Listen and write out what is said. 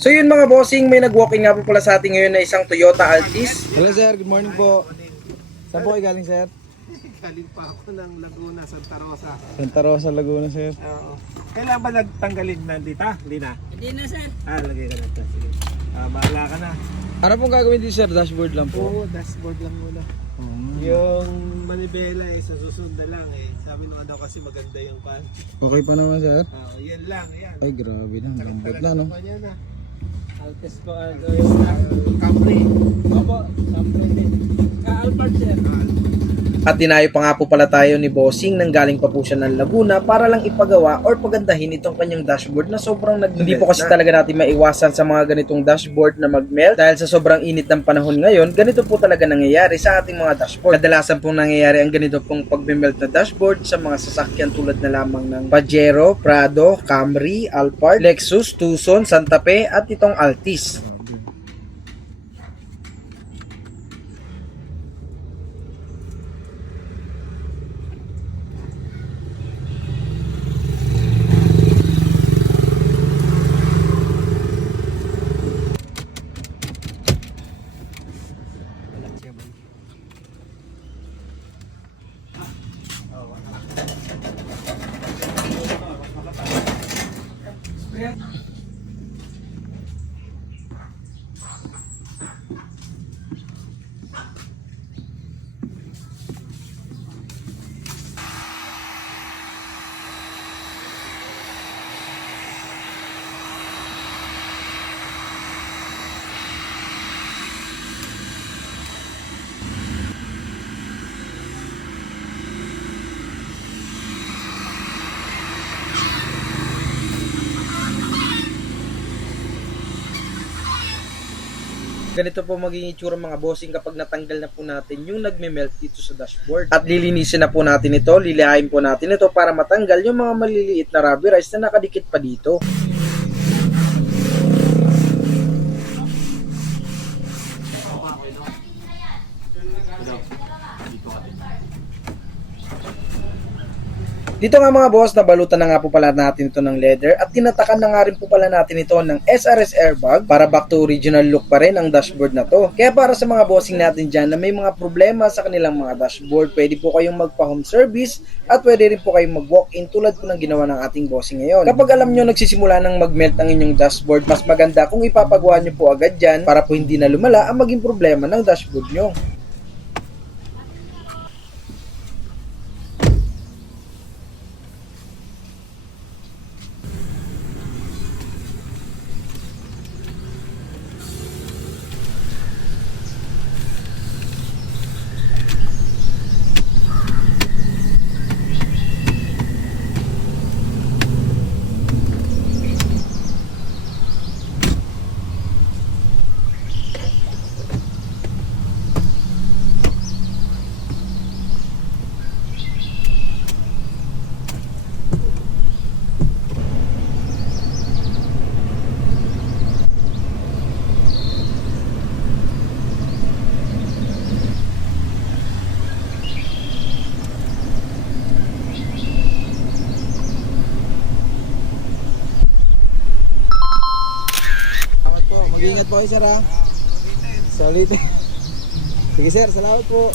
So yun mga bossing, may nag-walking nga po pala sa atin ngayon na isang Toyota Altis. Hello sir, good morning po. Saan po kayo galing sir? Galing pa ako ng Laguna, Santa Rosa. Santa Rosa, Laguna sir. Oo. Kailan ba nagtanggalin nandito? Hindi na? Hindi na sir. Lagay ka na ito. Sige. Bahala ka na. Ano pong gagawin dito sir? Dashboard lang po. Oo, dashboard lang muna. Yung manibela sa susunod na lang eh. Sabi nung daw kasi maganda yung pan. Okay pa naman sir? Yan lang, yan. Ay grabe na, lambot na no. Altes ko, Camry. Opo, sample din. Ka-Alphard sir. At dinayo pa nga po pala tayo ni bossing nang galing pa po siya ng Laguna para lang ipagawa or pagandahin itong kanyang dashboard na sobrang nag-melt. Hindi po kasi talaga natin maiwasan sa mga ganitong dashboard na mag-melt dahil sa sobrang init ng panahon ngayon. Ganito po talaga nangyayari sa ating mga dashboard. Kadalasan pong nangyayari ang ganito pong pag-melt na dashboard sa mga sasakyan tulad na lamang ng Pajero, Prado, Camry, Alphard, Lexus, Tucson, Santa Fe at itong Altis. Ganito po magiging itsura mga bossing kapag natanggal na po natin yung nagme-melt dito sa dashboard. At lilinisin na po natin ito, lilihain po natin ito para matanggal yung mga maliliit na rubber rice na nakadikit pa dito. Dito nga mga boss, nabalutan na nga po pala natin ito ng leather at tinatakan na nga rin po pala natin ito ng SRS airbag para back to original look pa rin ang dashboard na to. Kaya para sa mga bossing natin dyan na may mga problema sa kanilang mga dashboard, pwede po kayong magpa-home service at pwede rin po kayong mag-walk-in tulad po ng ginawa ng ating bossing ngayon. Kapag alam nyo nagsisimula ng mag-melt ang inyong dashboard, mas maganda kung ipapagawa nyo po agad dyan para po hindi na lumala ang maging problema ng dashboard nyo. Mag-iingat po kayo sir ha. Sa ulitin. Sige sir, salamat po.